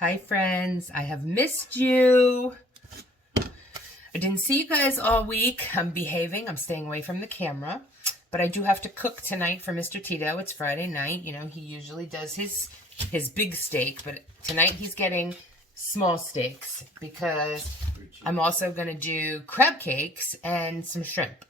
Hi friends, I have missed you. I didn't see you guys all week. I'm behaving, I'm staying away from the camera. But I do have to cook tonight for Mr. Tito. It's Friday night. You know, he usually does his big steak, but tonight he's getting small steaks because I'm also going to do crab cakes and some shrimp.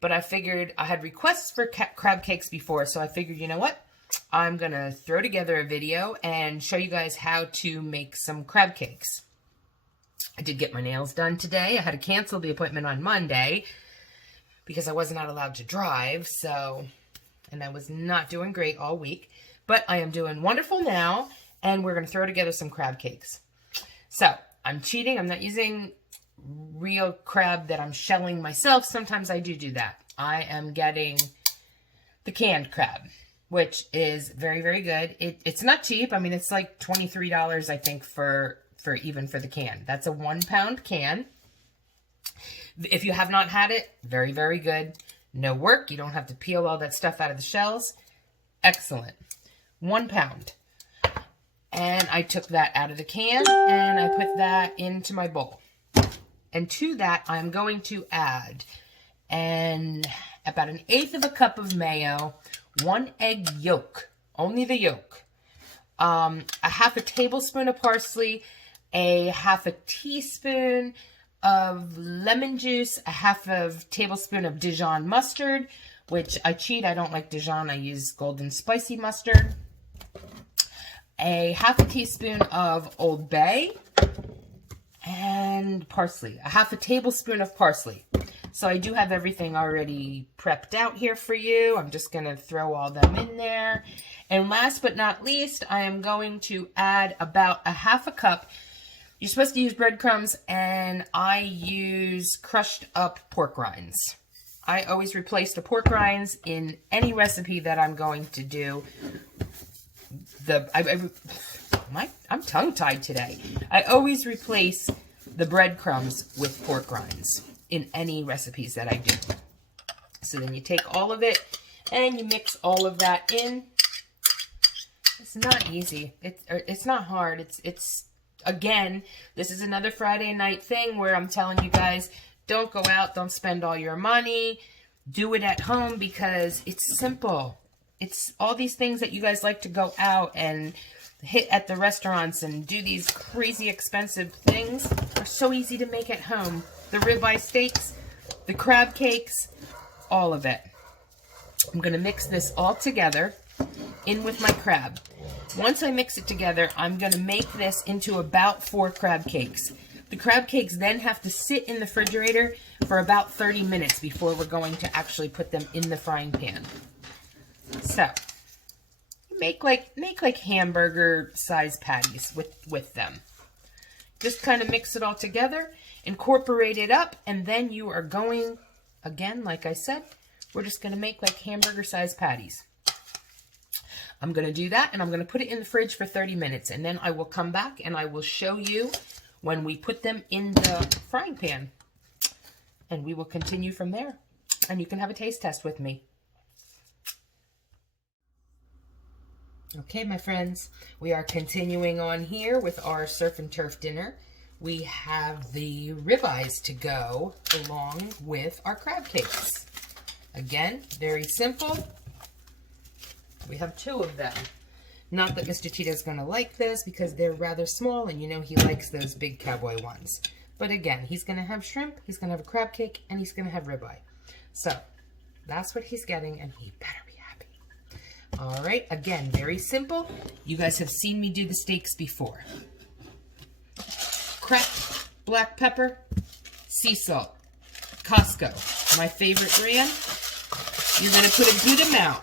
But I figured I had requests for crab cakes before, so I figured, you know what? I'm going to throw together a video and show you guys how to make some crab cakes. I did get my nails done today. I had to cancel the appointment on Monday because I was not allowed to drive, and I was not doing great all week. But I am doing wonderful now, and we're going to throw together some crab cakes. So, I'm cheating. I'm not using real crab that I'm shelling myself. Sometimes I do that. I am getting the canned crab, which is very, very good. It's not cheap. I mean, it's like $23, I think, for even for the can. That's a 1 pound can. If you have not had it, very, very good. No work. You don't have to peel all that stuff out of the shells. Excellent. 1 pound. And I took that out of the can and I put that into my bowl. And to that, I'm going to add about 1/8 of a cup of mayo, 1 egg yolk, only the yolk, a 1/2 tablespoon of parsley, a 1/2 teaspoon of lemon juice, a 1/2 tablespoon of Dijon mustard, which I cheat. I don't like Dijon. I use golden spicy mustard. A 1/2 teaspoon of Old Bay and parsley, a 1/2 tablespoon of parsley. So I do have everything already prepped out here for you. I'm just going to throw all them in there. And last but not least, I am going to add about a 1/2 cup. You're supposed to use breadcrumbs, and I use crushed up pork rinds. I always replace the pork rinds in any recipe that I'm going to do. I'm tongue-tied today. I always replace the breadcrumbs with pork rinds in any recipes that I do. So then you take all of it and you mix all of that in. It's not easy. It's not hard. It's again, this is another Friday night thing where I'm telling you guys, don't go out, don't spend all your money. Do it at home because it's simple. It's all these things that you guys like to go out and hit at the restaurants and do these crazy expensive things are so easy to make at home. The ribeye steaks, the crab cakes, all of it. I'm going to mix this all together in with my crab. Once I mix it together, I'm going to make this into about 4 crab cakes. The crab cakes then have to sit in the refrigerator for about 30 minutes before we're going to actually put them in the frying pan. So, make like hamburger size patties with them. Just kind of mix it all together, incorporate it up, and then you are going, again, like I said, we're just going to make like hamburger size patties. I'm going to do that, and I'm going to put it in the fridge for 30 minutes, and then I will come back and I will show you when we put them in the frying pan. And we will continue from there. And you can have a taste test with me. Okay, my friends, we are continuing on here with our surf and turf dinner. We have the ribeyes to go along with our crab cakes. Again, very simple. We have 2 of them. Not that Mr. Tito's going to like this because they're rather small and you know he likes those big cowboy ones. But again, he's going to have shrimp, he's going to have a crab cake, and he's going to have ribeye. So, that's what he's getting, and he better be happy. All right, again, very simple. You guys have seen me do the steaks before. Cracked black pepper, sea salt, Costco, my favorite brand. You're going to put a good amount.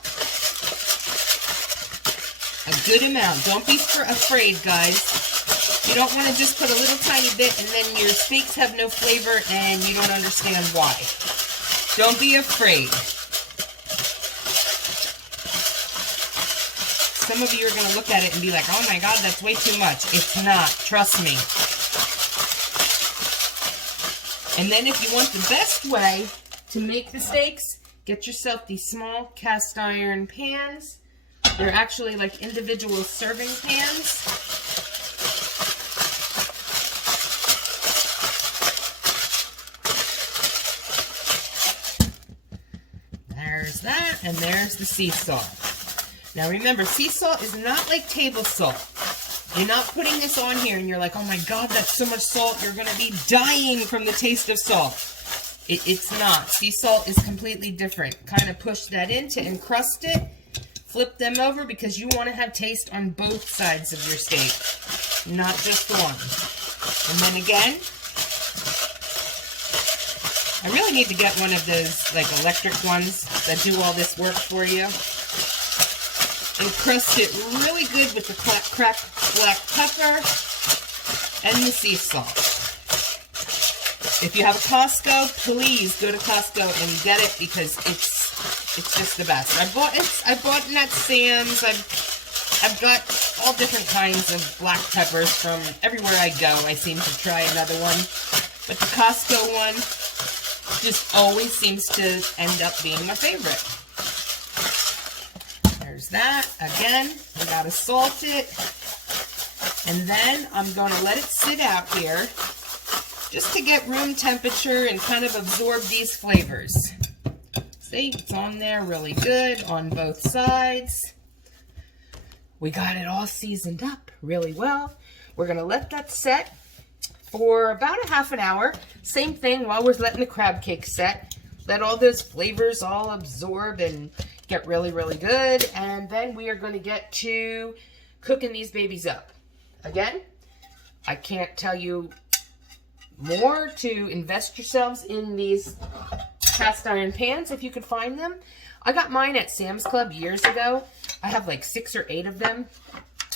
A good amount. Don't be afraid, guys. You don't want to just put a little tiny bit and then your steaks have no flavor and you don't understand why. Don't be afraid. Some of you are going to look at it and be like, oh my God, that's way too much. It's not. Trust me. And then if you want the best way to make the steaks, get yourself these small cast iron pans. They're actually like individual serving pans. and there's the sea salt. Now remember, sea salt is not like table salt. You're not putting this on here and you're like, oh my God, that's so much salt. You're going to be dying from the taste of salt. It's not. Sea salt is completely different. Kind of push that in to encrust it. Flip them over because you want to have taste on both sides of your steak, not just one. And then again, I really need to get one of those like electric ones that do all this work for you. Encrust it really good with the cracked black pepper and the sea salt. If you have a Costco, please go to Costco and get it because it's just the best. I bought it at Sam's. I've got all different kinds of black peppers from everywhere I go. I seem to try another one, but the Costco one just always seems to end up being my favorite. There's that. Again, I gotta salt it. And then I'm going to let it sit out here just to get room temperature and kind of absorb these flavors. See, it's on there really good on both sides. We got it all seasoned up really well. We're going to let that set for about a half an hour. Same thing while we're letting the crab cake set. Let all those flavors all absorb and get really, really good. And then we are going to get to cooking these babies up. Again, I can't tell you more to invest yourselves in these cast iron pans if you can find them. I got mine at Sam's Club years ago. I have like 6 or 8 of them.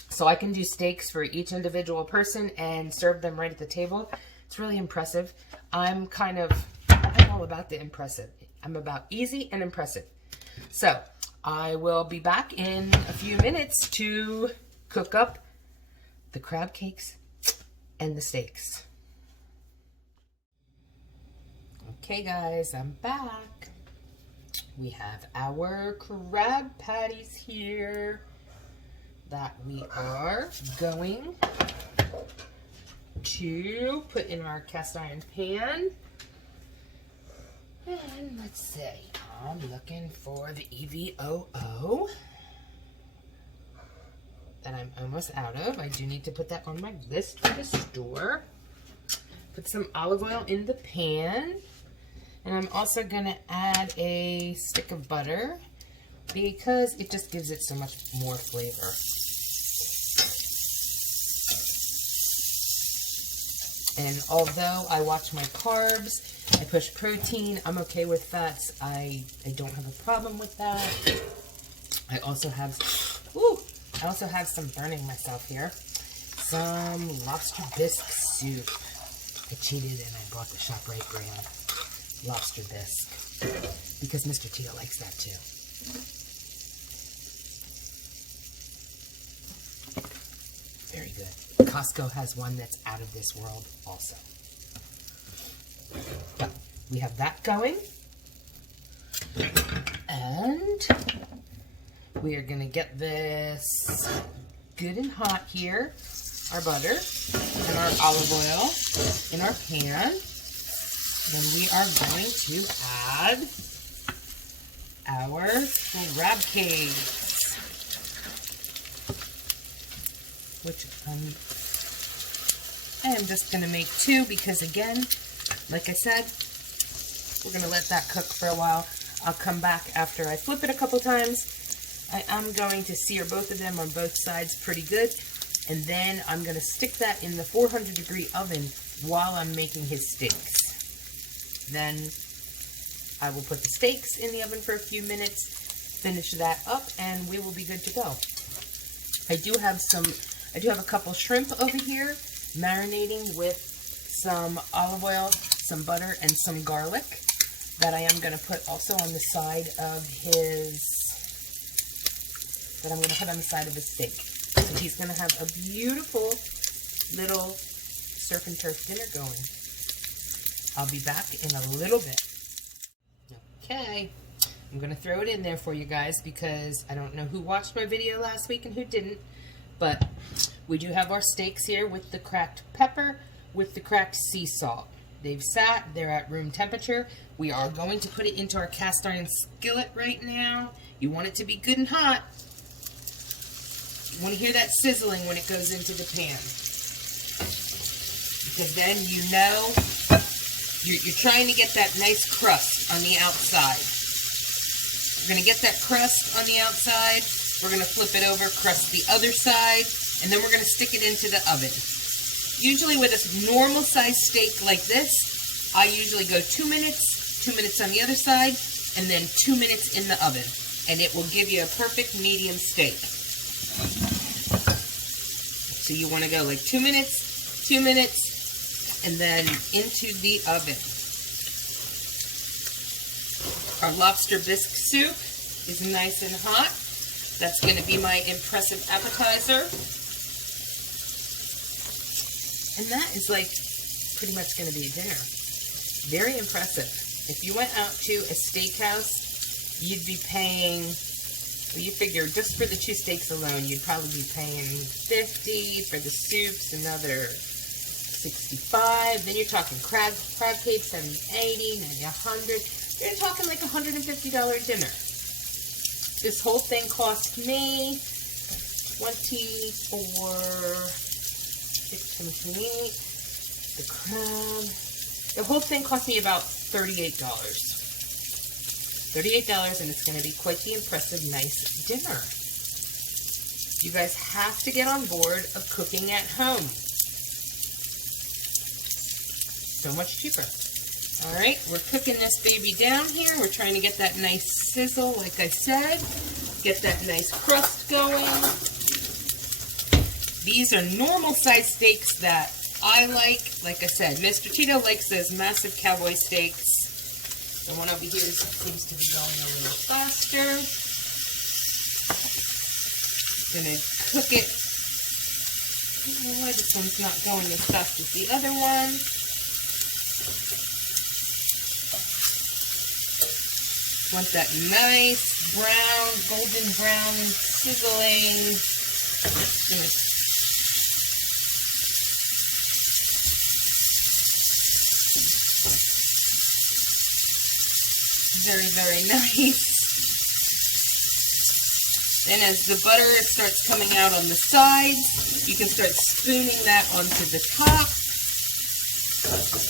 So I can do steaks for each individual person and serve them right at the table. It's really impressive. I'm all about the impressive. I'm about easy and impressive. So I will be back in a few minutes to cook up the crab cakes and the steaks. Okay guys, I'm back. We have our crab patties here that we are going to put in our cast iron pan. And let's see, I'm looking for the EVOO that I'm almost out of. I do need to put that on my list for the store. Put some olive oil in the pan. And I'm also going to add a stick of butter because it just gives it so much more flavor. And although I watch my carbs, I push protein, I'm okay with fats. I don't have a problem with that. I also have some burning myself here. Some lobster bisque soup. I cheated and I bought the ShopRite brand lobster bisque because Mr. Tito likes that too. Very good. Costco has one that's out of this world also. So, we have that going. And we are going to get this good and hot here. Our butter and our olive oil in our pan. Then we are going to add our crab cakes, which I am just going to make 2 because, again, like I said, we're going to let that cook for a while. I'll come back after I flip it a couple times. I am going to sear both of them on both sides pretty good, and then I'm going to stick that in the 400-degree oven while I'm making his steaks. Then I will put the steaks in the oven for a few minutes, finish that up, and we will be good to go. I do have a couple shrimp over here marinating with some olive oil, some butter, and some garlic that I am going to put also on the side of his steak. So he's going to have a beautiful little surf and turf dinner going. I'll be back in a little bit. Okay, I'm going to throw it in there for you guys because I don't know who watched my video last week and who didn't, but we do have our steaks here with the cracked pepper, with the cracked sea salt. They've sat, they're at room temperature. We are going to put it into our cast iron skillet right now. You want it to be good and hot. You want to hear that sizzling when it goes into the pan. Because then you know you're trying to get that nice crust on the outside. We're going to get that crust on the outside. We're going to flip it over, crust the other side, and then we're going to stick it into the oven. Usually with a normal size steak like this, I usually go 2 minutes, 2 minutes on the other side, and then 2 minutes in the oven. And it will give you a perfect medium steak. So you want to go like 2 minutes, 2 minutes, and then into the oven. Our lobster bisque soup is nice and hot. That's going to be my impressive appetizer. And that is like pretty much going to be dinner. Very impressive. If you went out to a steakhouse, you'd be paying, well, you figure just for the 2 steaks alone, you'd probably be paying $50, for the soups another $65. Then you're talking crab cake, $70, $80, maybe $100. You're talking like $150 dinner. This whole thing cost me $28. The crab. The whole thing cost me about $38. $38, and it's going to be quite the impressive, nice dinner. You guys have to get on board of cooking at home. So much cheaper. All right, we're cooking this baby down here. We're trying to get that nice sizzle, like I said. Get that nice crust going. These are normal size steaks that I like. Like I said, Mr. Tito likes those massive cowboy steaks. The one over here seems to be going a little faster. Gonna cook it. I don't know why this one's not going as fast as the other one. Want that nice brown, golden brown, sizzling. Very, very nice. Then as the butter starts coming out on the sides, you can start spooning that onto the top,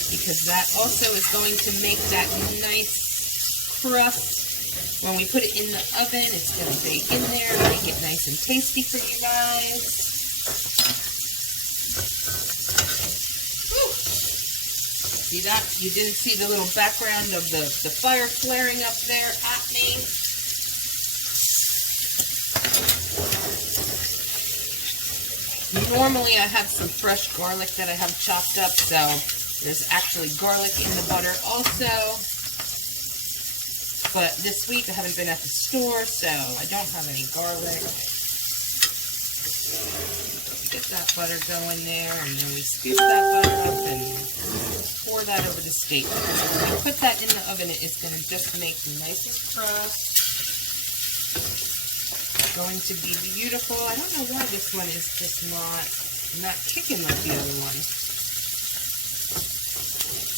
because that also is going to make that nice crust. When we put it in the oven, it's going to bake in there, make it nice and tasty for you guys. Woo. See that? You didn't see the little background of the fire flaring up there at me. Normally I have some fresh garlic that I have chopped up, so there's actually garlic in the butter also. But this week I haven't been at the store, so I don't have any garlic. Get that butter going there, and then we scoop that butter up and pour that over the steak. When you put that in the oven, it's going to just make the nicest crust. It's going to be beautiful. I don't know why this one is just not kicking like the other one.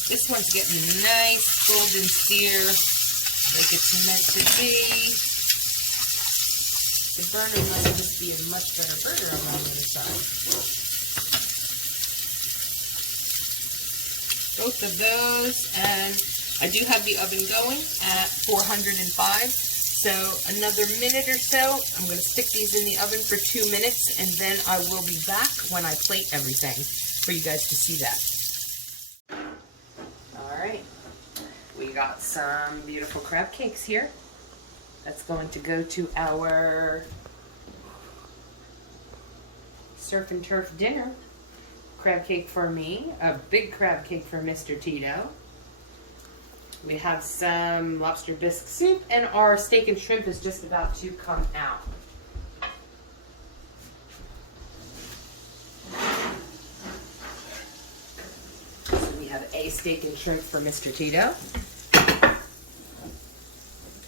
This one's getting nice golden sear, like it's meant to be. The burner must just be a much better burner on the other side. Both of those, and I do have the oven going at 405. So another minute or so, I'm going to stick these in the oven for 2 minutes, and then I will be back when I plate everything for you guys to see that. All right, we got some beautiful crab cakes here. That's going to go to our surf and turf dinner. Crab cake for me, a big crab cake for Mr. Tito. We have some lobster bisque soup, and our steak and shrimp is just about to come out. So we have a steak and shrimp for Mr. Tito.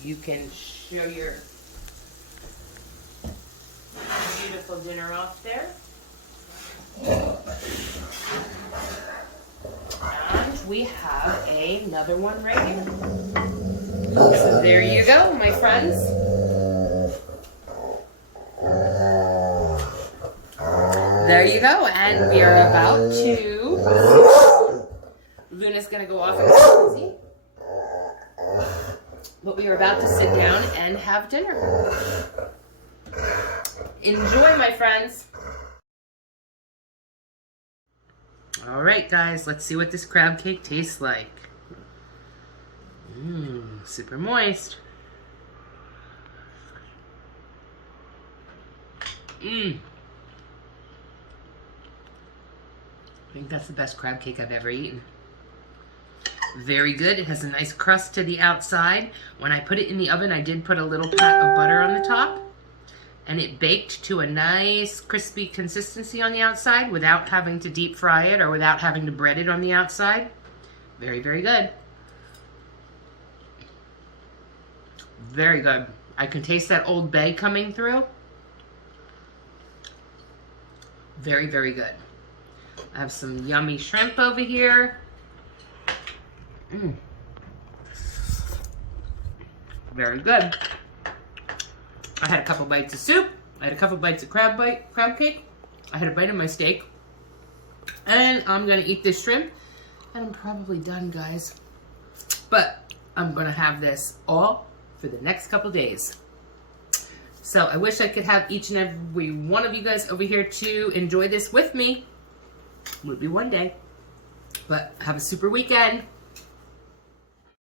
You can show your beautiful dinner off there. And we have another one right here. So there you go, my friends. There you go, and we are about to... Luna's going to go off and go crazy. But we are about to sit down and have dinner. Enjoy, my friends. All right, guys, let's see what this crab cake tastes like. Super moist. I think that's the best crab cake I've ever eaten. Very good. It has a nice crust to the outside. When I put it in the oven, I did put a little pat of butter on the top. And it baked to a nice crispy consistency on the outside without having to deep fry it or without having to bread it on the outside. Very, very good. Very good. I can taste that Old Bay coming through. Very, very good. I have some yummy shrimp over here. Very good. I had a couple bites of soup. I had a couple bites of crab cake. I had a bite of my steak. And I'm going to eat this shrimp. And I'm probably done, guys. But I'm going to have this all for the next couple days. So I wish I could have each and every one of you guys over here to enjoy this with me. Would be one day. But have a super weekend.